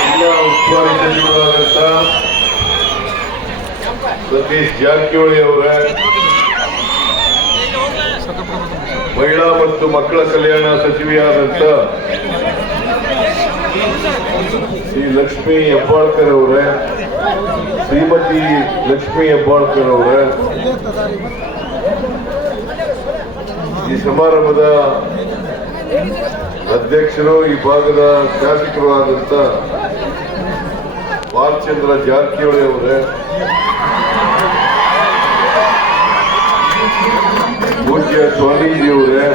ಜಿಲ್ಲಾ ಉಸ್ತುವಾರಿ ಸಚಿವರಾದಂತ ಸತೀಶ್ ಜಾರಕಿಹೊಳಿ ಅವರ ಮಹಿಳಾ ಮತ್ತು ಮಕ್ಕಳ ಕಲ್ಯಾಣ ಸಚಿವೆಯಾದಂತ ಶ್ರೀ ಲಕ್ಷ್ಮೀ ಹೆಬ್ಬಾಳ್ಕರ್ ಅವರೇ ಶ್ರೀಮತಿ ಲಕ್ಷ್ಮೀ ಹೆಬ್ಬಾಳ್ಕರ್ ಅವರೇ ಈ ಸಮಾರಂಭದ ಅಧ್ಯಕ್ಷರು ಈ ಭಾಗದ ಶಾಸಕರು ಆದಂತ ಬಾಲಚಂದ್ರ ಜಾರಕಿಹೊಳಿ ಅವರೇ, ಪೂಜ್ಯ ಸ್ವಾಮೀಜಿಯವರೇ,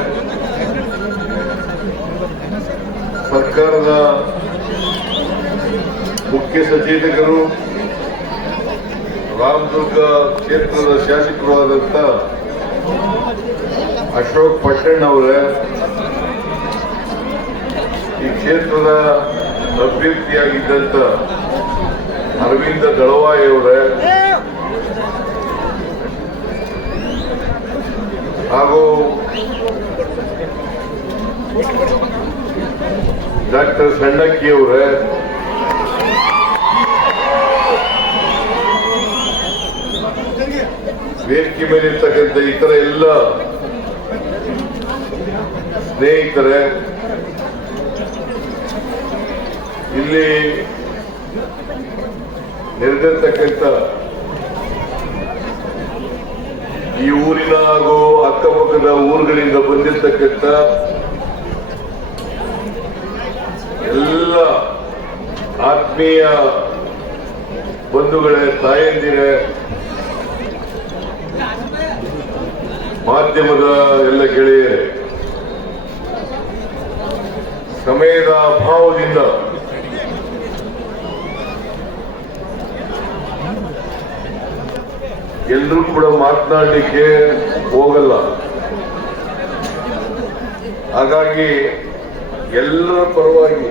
ಸರ್ಕಾರದ ಮುಖ್ಯ ಸಚೇತಕರು, ರಾಮದುರ್ಗ ಕ್ಷೇತ್ರದ ಶಾಸಕರು ಆದಂತ ಅಶೋಕ್ ಪಟ್ಟಣ್ ಅವರೇ. ಈ ಕ್ಷೇತ್ರದ ಅಭ್ಯರ್ಥಿಯಾಗಿದ್ದಂತ ಅರವಿಂದ ದಳವಾಯಿ ಅವರೇ. ಹಾಗೂ ಡಾಕ್ಟರ್ ಸಣ್ಣಕ್ಕಿ ಅವರೇ. ವೇದಿಕೆ ಮೇಲೆ ಇರ್ತಕ್ಕಂಥ ಇತರ ಎಲ್ಲ ಸ್ನೇಹಿತರೆ, ಇಲ್ಲಿ ನೆರೆದಿರ್ತಕ್ಕಂಥ ಈ ಊರಿನ ಹಾಗೂ ಅಕ್ಕಪಕ್ಕದ ಊರುಗಳಿಂದ ಬಂದಿರತಕ್ಕಂಥ ಎಲ್ಲ ಆತ್ಮೀಯ ಬಂಧುಗಳೇ, ತಾಯಂದಿರೇ, ಮಾಧ್ಯಮದ ಎಲ್ಲ ಗೆಳೆಯರೇ ಸಮಯದ ಅಭಾವದಿಂದ. ಎಲ್ಲರೂ ಕೂಡ ಮಾತನಾಡಲಿಕ್ಕೆ ಹೋಗಲ್ಲ. ಹಾಗಾಗಿ ಎಲ್ಲರ ಪರವಾಗಿ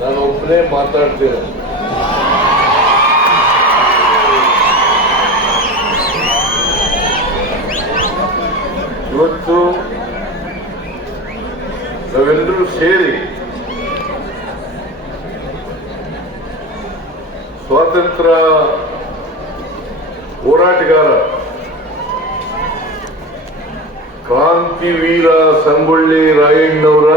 ನಾನು ಒಬ್ಬನೇ ಮಾತಾಡ್ತೇನೆ. ಇವತ್ತು ನಾವೆಲ್ಲರೂ ಸೇರಿ ಸ್ವಾತಂತ್ರ್ಯ ಹೋರಾಟಗಾರ ಕ್ರಾಂತಿವೀರ ಸಂಗೊಳ್ಳಿ ರಾಯಣ್ಣವರ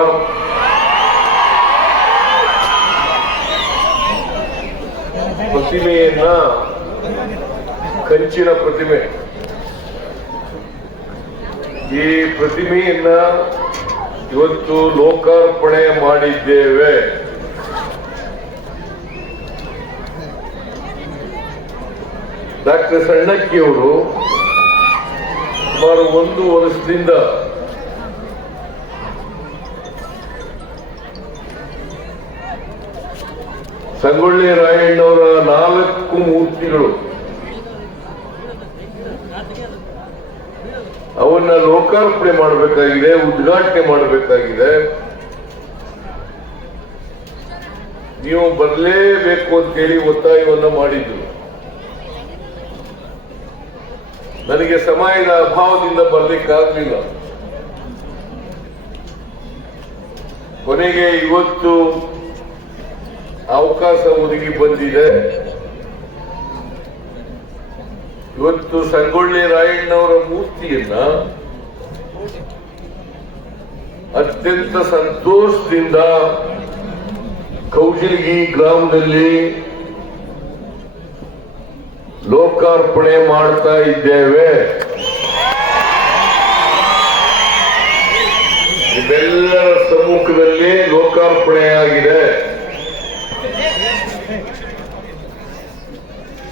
ಪ್ರತಿಮೆಯನ್ನ ಕಂಚಿನ ಪ್ರತಿಮೆ. ಈ ಪ್ರತಿಮೆಯನ್ನ ಇವತ್ತು ಲೋಕಾರ್ಪಣೆ ಮಾಡಿದ್ದೇವೆ. ಡಾಕ್ಟರ್ ಸಣ್ಣಕ್ಕಿಯವರು ಸುಮಾರು ಒಂದು ವರ್ಷದಿಂದ ಸಂಗೊಳ್ಳಿ ರಾಯಣ್ಣವರ ನಾಲ್ಕು ಮೂರ್ತಿಗಳು ಅವನ್ನ ಲೋಕಾರ್ಪಣೆ ಮಾಡಬೇಕಾಗಿದೆ, ಉದ್ಘಾಟನೆ ಮಾಡಬೇಕಾಗಿದೆ. ನೀವು ಬರಲೇಬೇಕು ಅಂತೇಳಿ ಒತ್ತಾಯವನ್ನ ಮಾಡಿದ್ರು. ನನಗೆ ಸಮಯದ ಅಭಾವದಿಂದ ಬರಲಿಕ್ಕಾಗಲಿಲ್ಲ. ಕೊನೆಗೆ ಇವತ್ತು ಅವಕಾಶ ಒದಗಿ ಬಂದಿದೆ. ಇವತ್ತು ಸಂಗೊಳ್ಳಿ ರಾಯಣ್ಣವರ ಮೂರ್ತಿಯನ್ನ ಅತ್ಯಂತ ಸಂತೋಷದಿಂದ ಕೌಜಲಗಿ ಗ್ರಾಮದಲ್ಲಿ ಲೋಕಾರ್ಪಣೆ ಮಾಡ್ತಾ ಇದ್ದೇವೆ ನಿಮ್ಮೆಲ್ಲರ ಸಮ್ಮುಖದಲ್ಲಿ ಲೋಕಾರ್ಪಣೆಯಾಗಿದೆ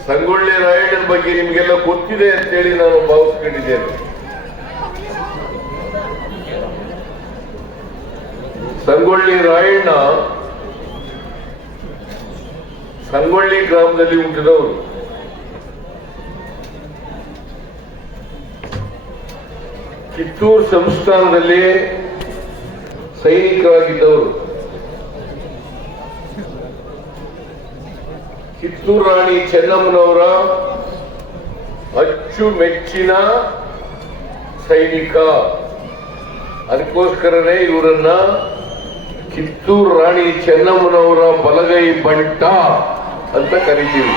ಸಂಗೊಳ್ಳಿ ರಾಯಣ್ಣನ ಬಗ್ಗೆ ನಿಮಗೆಲ್ಲ ಗೊತ್ತಿದೆ ಅಂತೇಳಿ ನಾನು ಭಾವಿಸ್ಕೊಂಡಿದ್ದೇನೆ. ಸಂಗೊಳ್ಳಿ ರಾಯಣ್ಣ ಸಂಗೊಳ್ಳಿ ಗ್ರಾಮದಲ್ಲಿ ಹುಟ್ಟಿದವರು. ಕಿತ್ತೂರು ಸಂಸ್ಥಾನದಲ್ಲಿ ಸೈನಿಕರಾಗಿದ್ದವರು. ಕಿತ್ತೂರು ರಾಣಿ ಚೆನ್ನಮ್ಮನವರ ಅಚ್ಚುಮೆಚ್ಚಿನ ಸೈನಿಕ. ಅದಕ್ಕೋಸ್ಕರನೇ ಇವರನ್ನ ಕಿತ್ತೂರು ರಾಣಿ ಚೆನ್ನಮ್ಮನವರ ಬಲಗೈ ಬಂಟ ಅಂತ ಕರಿತೀವಿ.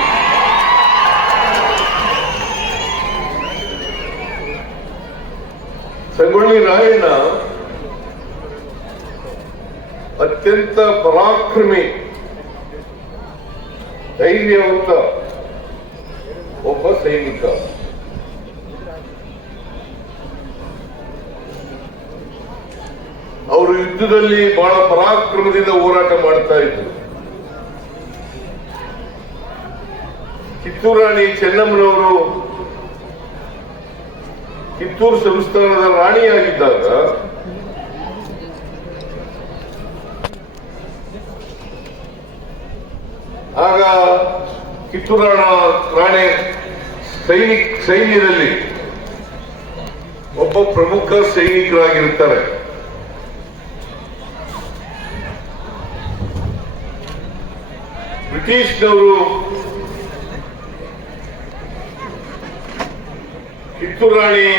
ಸಂಗೊಳ್ಳಿ ರಾಯಣ್ಣ ಅತ್ಯಂತ ಪರಾಕ್ರಮಿ ಧೈರ್ಯವಂತ ಒಬ್ಬ ಸೈನಿಕ. ಅವರು ಯುದ್ಧದಲ್ಲಿ ಬಹಳ ಪರಾಕ್ರಮದಿಂದ ಹೋರಾಟ ಮಾಡ್ತಾ ಇದ್ರು. ಕಿತ್ತೂರು ರಾಣಿ ಚೆನ್ನಮ್ಮನವರು ಕಿತ್ತೂರು ಸಂಸ್ಥಾನದ ರಾಣಿಯಾಗಿದ್ದಾಗ ಆಗ ಕಿತ್ತೂರು ರಾಣೆ ರಾಣಿ ಸೈನಿಕ್ ಸೈನ್ಯದಲ್ಲಿ ಒಬ್ಬ ಪ್ರಮುಖ ಸೈನಿಕರಾಗಿರ್ತಾರೆ ಬ್ರಿಟಿಷ್ನವರು ಕಿತ್ತೂರು ರಾಣಿ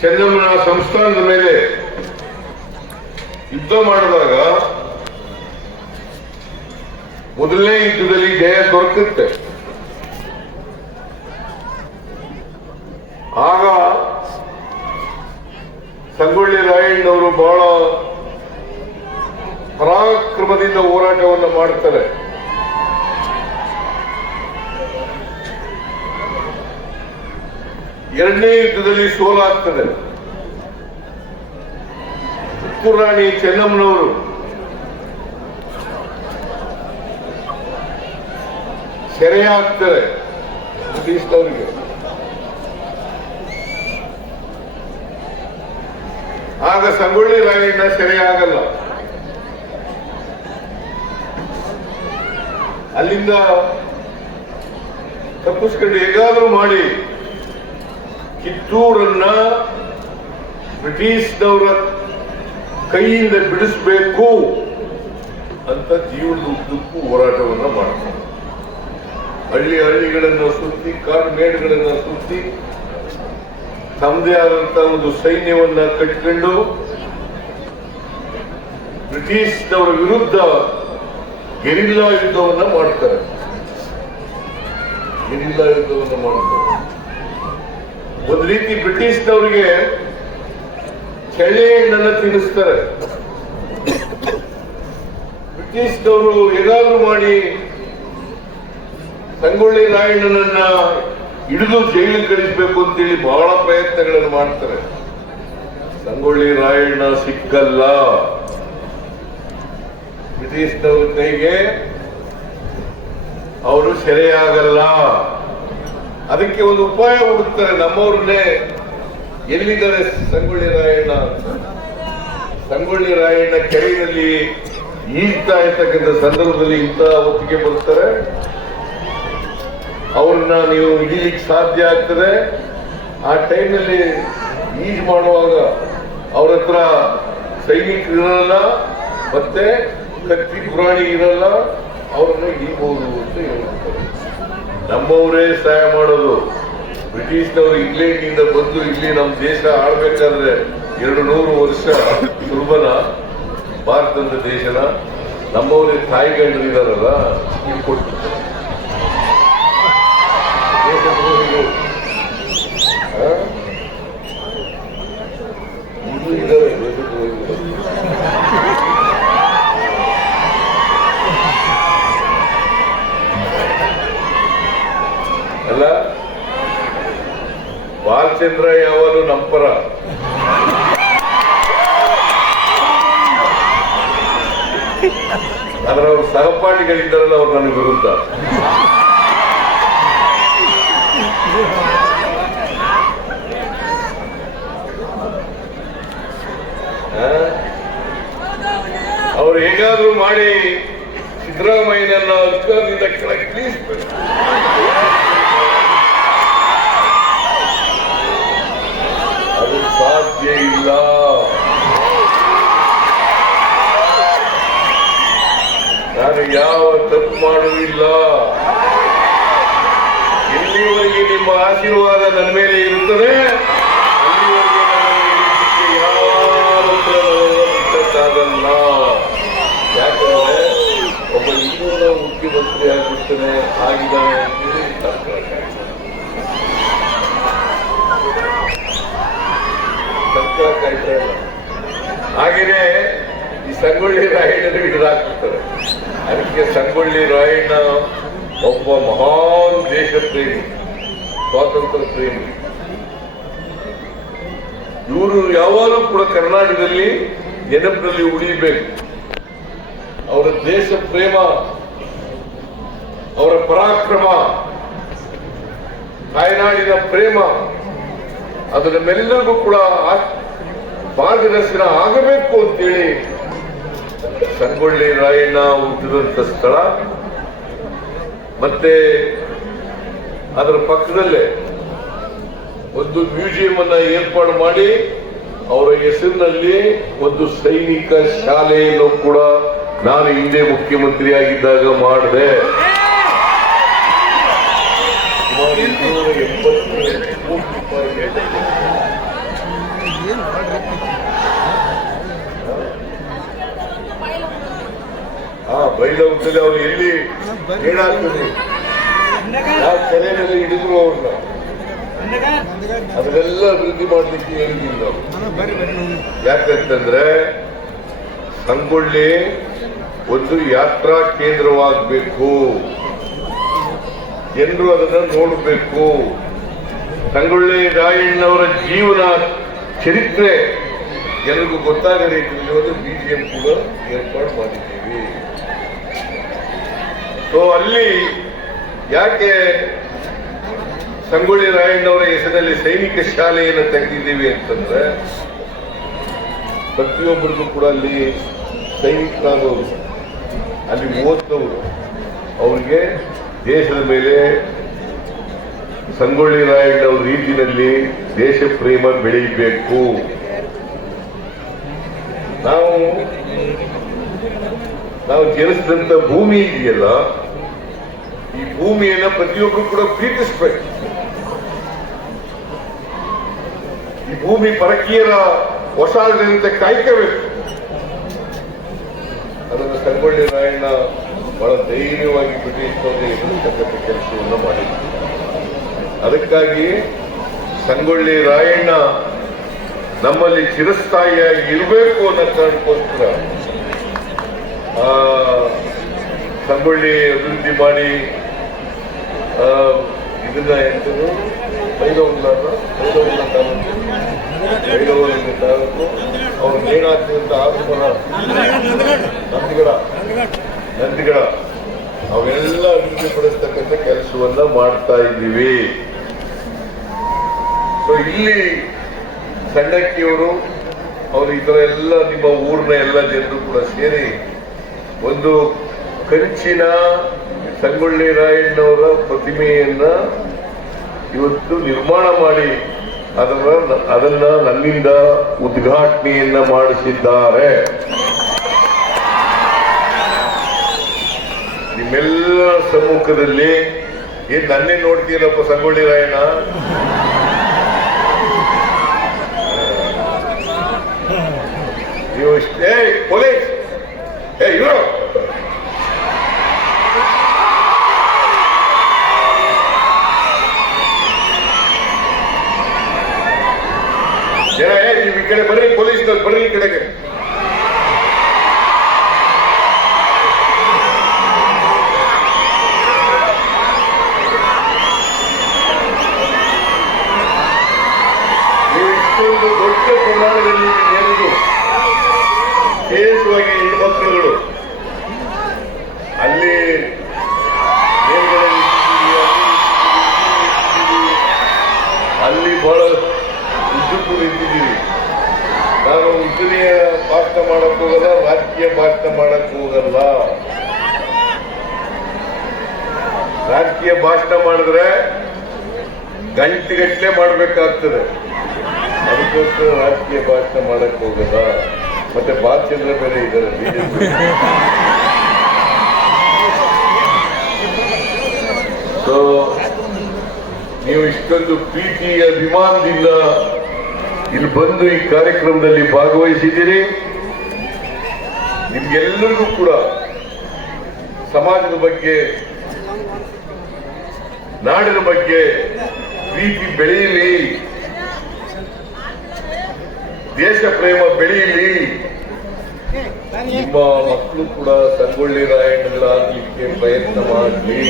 ಚೆನ್ನಮ್ಮನ ಸಂಸ್ಥಾನದ ಮೇಲೆ ಯುದ್ಧ ಮಾಡಿದಾಗ ಮೊದಲನೇ ಯುದ್ಧದಲ್ಲಿ ಜಯ ದೊರಕುತ್ತೆ. ಆಗ ಸಂಗೊಳ್ಳಿ ರಾಯಣ್ಣವರು ಬಹಳ ಪರಾಕ್ರಮದಿಂದ ಹೋರಾಟವನ್ನು ಮಾಡ್ತಾರೆ. ಎರಡನೇ ಯುದ್ಧದಲ್ಲಿ ಸೋಲಾಗ್ತದೆ. ಉಪ್ಪು ರಾಣಿ ಚೆನ್ನಮ್ಮನವರು ಸೆರೆಯಾಗ್ತಾರೆ ಬ್ರಿಟಿಷ್ನವರಿಗೆ ಆಗ ಸಂಗೊಳ್ಳಿ ರಾಯಣ್ಣ ಸೆರೆಯಾಗಲ್ಲ. ಅಲ್ಲಿಂದ ತಪ್ಪಿಸ್ಕೊಂಡು ಹೇಗಾದ್ರೂ ಮಾಡಿ ಕಿತ್ತೂರನ್ನ ಬ್ರಿಟಿಷ್ನವರ ಕೈಯಿಂದ ಬಿಡಿಸ್ಬೇಕು ಅಂತ ಜೀವನದ ಉದ್ದಕ್ಕೂ ಹೋರಾಟವನ್ನ ಮಾಡ್ತಾರೆ. ಹಳ್ಳಿ ಹಳ್ಳಿಗಳನ್ನು ಸುತ್ತಿ, ಕಾಡು ಮೇಡುಗಳನ್ನು ಸುತ್ತಿ, ತಮ್ಮದೇ ಆದಂತ ಒಂದು ಸೈನ್ಯವನ್ನ ಕಟ್ಟಿಕೊಂಡು ಬ್ರಿಟಿಷ್ನವರ ವಿರುದ್ಧ ಗೆರಿಲ್ಲಾ ಯುದ್ಧವನ್ನ ಮಾಡ್ತಾರೆ. ಗೆರಿಲ್ಲಾ ಯುದ್ಧವನ್ನ ಮಾಡ್ತಾರೆ. ಒಂದು ರೀತಿ ಬ್ರಿಟಿಷ್ನವರಿಗೆ ಚಳಿ ಹಣ್ಣನ್ನ ತಿನ್ನಿಸ್ತಾರೆ. ಬ್ರಿಟಿಷ್ನವರು ಹೇಗಾದ್ರೂ ಮಾಡಿ ಸಂಗೊಳ್ಳಿ ರಾಯಣ್ಣನನ್ನ ಹಿಡಿದು ಜೈಲಿಗೆ ಕಳಿಸ್ಬೇಕು ಅಂತೇಳಿ ಬಹಳ ಪ್ರಯತ್ನಗಳನ್ನು ಮಾಡ್ತಾರೆ. ಸಂಗೊಳ್ಳಿ ರಾಯಣ್ಣ ಸಿಕ್ಕಲ್ಲ. ಬ್ರಿಟಿಷ್ನವ್ರ ಕೈಗೆ ಅವರು ಸೆರೆಯಾಗಲ್ಲ. ಅದಕ್ಕೆ ಒಂದು ಉಪಾಯ ಹುಡುಕ್ತಾರೆ. ನಮ್ಮವ್ರನ್ನೇ ಎಲ್ಲಿದ್ದಾರೆ ಸಂಗೊಳ್ಳಿ ರಾಯಣ್ಣ ಸಂಗೊಳ್ಳಿ ರಾಯಣ್ಣ ಕೆರೆಯಲ್ಲಿ ಈಜ್ತಾ ಇರ್ತಕ್ಕಂಥ ಸಂದರ್ಭದಲ್ಲಿ ಇಂತಹ ಒಪ್ಪಿಗೆ ಬರ್ತಾರೆ ಅವ್ರನ್ನ ನೀವು ಹಿಡಿಲಿಕ್ಕೆ ಸಾಧ್ಯ ಆಗ್ತದೆ. ಆ ಟೈಮ್ನಲ್ಲಿ ಈಜ್ ಮಾಡುವಾಗ ಅವ್ರ ಹತ್ರ ಸೈನಿಕರು ಇರಲ್ಲ, ಮತ್ತೆ ಕತ್ತಿ ಪುರಾಣಿ ಇರಲ್ಲ, ಅವ್ರನ್ನ ಹಿಡಿಬಹುದು ಅಂತ ಹೇಳ್ತಾರೆ. ನಮ್ಮವರೇ ಸಹಾಯ ಮಾಡೋದು. ಬ್ರಿಟಿಷ್ನವರು ಇಂಗ್ಲೆಂಡ್ನಿಂದ ಬಂದು ಇಲ್ಲಿ ನಮ್ಮ ದೇಶ ಆಳ್ಬೇಕಾದ್ರೆ ಎರಡು ನೂರು ವರ್ಷ ದುರ್ಬಲ ಭಾರತದ ದೇಶನ. ನಮ್ಮವರೇ ತಾಯಿಗಳಿದಾರಲ್ಲ ಇದಾರಲ್ಲ ಕೊಟ್ಟು ಬಾಲಚಂದ್ರ ಯಾವಾಗಲೂ ನಂಪರ ಆದ್ರೆ ಅವ್ರ ಸಹಪಾಠಿಗಳಿದ್ದಾರಲ್ಲ ಅವ್ರು ನನಗೆ ವಿರುದ್ಧ? ಅವ್ರು ಹೇಗಾದ್ರೂ ಮಾಡಿ ಸಿದ್ದರಾಮಯ್ಯನನ್ನ ಅಧಿಕಾರದಿಂದ ಕೆಳಗೆ ಇಳಿಸ್ಬೇಕು. ಸಾಧ್ಯ ಇಲ್ಲ ನಾನು ಯಾವ ತಪ್ಪು ಮಾಡುವುದಿಲ್ಲ ಇಲ್ಲಿವರೆಗೆ ನಿಮ್ಮ ಆಶೀರ್ವಾದ ನನ್ನ ಮೇಲೆ ಇರುತ್ತದೆ ಆಗಲ್ಲ ಯಾಕಂದ್ರೆ ಒಬ್ಬ ಇನ್ನೂರ ಮುಖ್ಯಮಂತ್ರಿ ಆಗಿರ್ತಾನೆ ಆಗಿದ್ದಾನೆ ಇಲ್ಲ ಹಾಗೇನೆ ಈ ಸಂಗೊಳ್ಳಿ ರಾಯಣ್ಣರು ಹಿಡಿದಾಕ್ಬಿಡ್ತಾರೆ ಅದಕ್ಕೆ ಸಂಗೊಳ್ಳಿ ರಾಯಣ್ಣ ಒಬ್ಬ ಮಹಾನ್ ದೇಶ ಪ್ರೇಮಿ ಸ್ವಾತಂತ್ರ್ಯ ಪ್ರೇಮಿ. ಇವರು ಯಾವಾಗಲೂ ಕೂಡ ಕರ್ನಾಟಕದಲ್ಲಿ ನೆನಪಿನಲ್ಲಿ ಉಳಿಬೇಕು. ಅವರ ದೇಶ ಪ್ರೇಮ ಅವರ ಪರಾಕ್ರಮ, ತಾಯ್ನಾಡಿನ ಪ್ರೇಮ, ಅದರ ನಮ್ಮೆಲ್ಲರಿಗೂ ಕೂಡ ಮಾರ್ಗದರ್ಶನ ಆಗಬೇಕು ಅಂತೇಳಿ. ಸಂಗೊಳ್ಳಿ ರಾಯಣ್ಣ ಹುಟ್ಟಿದಂತ ಸ್ಥಳ. ಮತ್ತೆ ಅದರ ಪಕ್ಕದಲ್ಲೇ ಒಂದು ಮ್ಯೂಸಿಯಂ ಅನ್ನ ಏರ್ಪಾಡು ಮಾಡಿ ಅವರ ಹೆಸರಿನಲ್ಲಿ ಒಂದು ಸೈನಿಕ ಶಾಲೆಯನ್ನು ಕೂಡ ನಾನು ಹಿಂದೆ ಮುಖ್ಯಮಂತ್ರಿಯಾಗಿದ್ದಾಗ ಮಾಡಿದೆ. ಹಾ ಹೋಗ್ತದೆ ಅವ್ರು ಎಲ್ಲಿ ಏನಾಗ್ತದೆ? ತಲೆಯಲ್ಲಿ ಹಿಡಿದ್ರು ಅವ್ರನ್ನ. ಅದನ್ನೆಲ್ಲ ಅಭಿವೃದ್ಧಿ ಮಾಡಲಿಕ್ಕೆ ಹೇಳಿದ್ದೀವಿ ನಾವು ಯಾಕಂತಂದ್ರೆ ಸಂಗೊಳ್ಳಿ ಒಂದು ಯಾತ್ರಾ ಕೇಂದ್ರವಾಗಬೇಕು. ಜನರು ಅದನ್ನ ನೋಡಬೇಕು. ಸಂಗೊಳ್ಳಿ ರಾಯಣ್ಣವರ ಜೀವನ ಚರಿತ್ರೆ ಎಲ್ಲರಿಗೂ ಗೊತ್ತಾಗೋ ರೀತಿಯಲ್ಲಿ ಒಂದು ಬಿಜಿಎಂ ಕೂಡ ಏರ್ಪಾಡು ಮಾಡಿದ್ದೀವಿ. ಸೊ ಅಲ್ಲಿ ಯಾಕೆ ಸಂಗೊಳ್ಳಿ ರಾಯಣ್ಣವರ ಹೆಸರಲ್ಲಿ ಸೈನಿಕ ಶಾಲೆಯನ್ನು ತೆಗೆದಿದ್ದೀವಿ ಅಂತಂದ್ರೆ, ಪ್ರತಿಯೊಬ್ಬರಿಗೂ ಕೂಡ ಅಲ್ಲಿ ಸೈನಿಕರಾದವರು, ಅಲ್ಲಿ ಓದಿದವರು, ಅವರಿಗೆ ದೇಶದ ಮೇಲೆ ಸಂಗೊಳ್ಳಿ ರಾಯಣ್ಣವ್ರ ರೀತಿಯಲ್ಲಿ ದೇಶ ಪ್ರೇಮ ಬೆಳೆಯಬೇಕು ನಾವು ನಾವು ಜನಿಸಿದಂತ ಭೂಮಿ ಇದೆಯಲ್ಲ, ಈ ಭೂಮಿಯನ್ನ ಪ್ರತಿಯೊಬ್ಬರು ಕೂಡ ಪ್ರೀತಿಸ್ಬೇಕು. ಈ ಭೂಮಿ ಪರಕೀಯರ ಹೊಸಾಡದಂತೆ ಕಾಯ್ಕೋಬೇಕು. ಅದನ್ನು ಸಂಗೊಳ್ಳಿ ರಾಯಣ್ಣ ಬಹಳ ಧೈರ್ಯವಾಗಿ ಬ್ರಿಟಿಷ್ನವರಿಗೆ ಎದುರಿಸ್ತಕ್ಕಂಥ ಕೆಲಸವನ್ನು ಮಾಡಿದ್ರು. ಅದಕ್ಕಾಗಿ ಸಂಗೊಳ್ಳಿ ರಾಯಣ್ಣ ನಮ್ಮಲ್ಲಿ ಚಿರಸ್ಥಾಯಿಯಾಗಿ ಇರಬೇಕು ಅನ್ನೋ ಕಾರಣಕ್ಕೋಸ್ಕರ ಸಂಗೊಳ್ಳಿ ಅಭಿವೃದ್ಧಿ ಮಾಡಿ ಇದನ್ನ ಎಂತದು ಬೈಲವುಲ್ಲ ಬೈಲವುಲ್ಲ ತಾಲೂಕು ಬೈಲವುಲ್ಲ ತಾಲೂಕು, ಅವ್ರು ನೇಣಾಗ್ತಿದಂತ ಆಗುಮರ ನಂದಿಗಡ ನಂದಿಗಡ, ಅವೆಲ್ಲ ಅಭಿವೃದ್ಧಿ ಪಡಿಸ್ತಕ್ಕಂಥ ಕೆಲಸವನ್ನ ಮಾಡ್ತಾ ಇದ್ದೀವಿ. ಸೊ ಇಲ್ಲಿ ಸಣ್ಣಕ್ಕಿಯವರು, ಅವರು ಈ ತರ ಎಲ್ಲ ನಿಮ್ಮ ಊರಿನ ಎಲ್ಲ ಜನರು ಕೂಡ ಸೇರಿ ಒಂದು ಕಂಚಿನ ಸಂಗೊಳ್ಳಿ ರಾಯಣ್ಣವರ ಪ್ರತಿಮೆಯನ್ನ ಇವತ್ತು ನಿರ್ಮಾಣ ಮಾಡಿ ಅದರ ಅದನ್ನ ನನ್ನಿಂದ ಉದ್ಘಾಟನೆಯನ್ನ ಮಾಡಿಸಿದ್ದಾರೆ. ನಿಮ್ಮೆಲ್ಲ ಸಮ್ಮುಖದಲ್ಲಿ ಏನ್ ನನ್ನೇ ನೋಡ್ತೀರಪ್ಪ ಸಂಗೊಳ್ಳಿ ರಾಯಣ್ಣ? ನೀವು ಇಷ್ಟ- எங்கள் கொள்கை கிடைக்கும் ಗಂಟೆಗಟ್ಟಲೆ ಮಾಡ್ಬೇಕಾಗ್ತದೆ. ಅದಕ್ಕೋಸ್ಕರ ರಾಜಕೀಯ ಭಾಷಣ ಮಾಡಕ್ ಹೋಗಲ್ಲ ಮತ್ತೆ ಬಾಲಚಂದ್ರ ಬೇರೆ ಇದ್ದಾರೆ, ಬಿಜೆಪಿ. ಸೊ ನೀವು ಇಷ್ಟೊಂದು ಪ್ರೀತಿ ಅಭಿಮಾನದಿಂದ ಇಲ್ಲಿ ಬಂದು ಈ ಕಾರ್ಯಕ್ರಮದಲ್ಲಿ ಭಾಗವಹಿಸಿದ್ದೀರಿ. ನಿಮ್ಗೆಲ್ಲರಿಗೂ ಕೂಡ ಸಮಾಜದ ಬಗ್ಗೆ, ನಾಡಿನ ಬಗ್ಗೆ ಪ್ರೀತಿ ಬೆಳೆಯಲಿ. ದೇಶ ಪ್ರೇಮ ಬೆಳೆಯಲಿ. ನಿಮ್ಮ ಮಕ್ಕಳು ಕೂಡ ಸಂಗೊಳ್ಳಿ ರಾಯಣ್ಣಗಳಾಗಲಿಕ್ಕೆ ಪ್ರಯತ್ನ ಮಾಡಲಿ.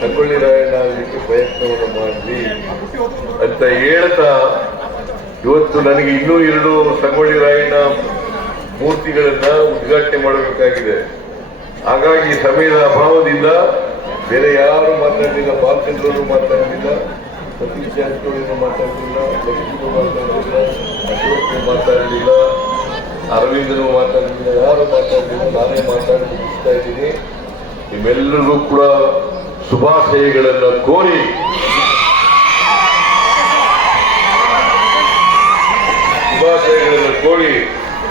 ಸಂಗೊಳ್ಳಿ ರಾಯಣ್ಣ ಆಗಲಿಕ್ಕೆ ಪ್ರಯತ್ನವನ್ನು ಮಾಡಲಿ. ಅಂತ ಹೇಳ್ತಾ ಇವತ್ತು ನನಗೆ ಇನ್ನೂ ಎರಡು ಸಂಗೊಳ್ಳಿ ರಾಯಣ್ಣ ಮೂರ್ತಿಗಳನ್ನ ಉದ್ಘಾಟನೆ ಮಾಡಬೇಕಾಗಿದೆ. ಹಾಗಾಗಿ ಸಮಯದ ಅಭಾವದಿಂದ ಬೇರೆ ಯಾರು ಮಾತಾಡಲಿಲ್ಲ, ಬಾಲಚಂದ್ರರು ಮಾತಾಡಲಿಲ್ಲ, ಸತೀಶ್ ಜಾರಕಿಹೊಳಿನೂ ಮಾತಾಡಲಿಲ್ಲ ಲಕ್ಷ್ಮೀನು ಮಾತಾಡಲಿಲ್ಲ, ಅಶೋಕ್ ಮಾತಾಡಲಿಲ್ಲ, ಅರವಿಂದನು ಮಾತಾಡಲಿಲ್ಲ, ಯಾರು ಮಾತಾಡಲಿಲ್ಲ, ನಾನೇ ಮಾತಾಡಿ ಮುಗಿಸ್ತಾ ಇದ್ದೀನಿ. ನಿಮ್ಮೆಲ್ಲರೂ ಕೂಡ ಶುಭಾಶಯಗಳನ್ನು ಕೋರಿ. ಶುಭಾಶಯಗಳನ್ನು ಕೋರಿ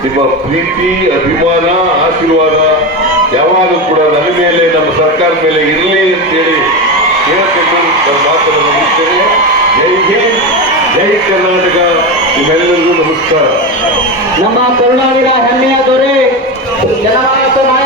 ನಿಮ್ಮ ಪ್ರೀತಿ, ಅಭಿಮಾನ, ಆಶೀರ್ವಾದ ಯಾವಾಗಲೂ ಕೂಡ ನನ್ನ ಮೇಲೆ, ನಮ್ಮ ಸರ್ಕಾರದ ಮೇಲೆ ಇರಲಿ ಅಂತೇಳಿ ಕೇಳ್ಕೊಂಡು ನನ್ನ ಮಾತನ್ನು ಮುಗಿಸ್ತೇನೆ. ಜೈ ಹಿಂದ್, ಜೈ ಕರ್ನಾಟಕ. ನಿಮ್ಮೆಲ್ಲರಿಗೂ ನಮಸ್ಕಾರ. ನಮ್ಮ ಕರುನಾಡಿನ ಹೆಮ್ಮೆಯ ದೊರೆ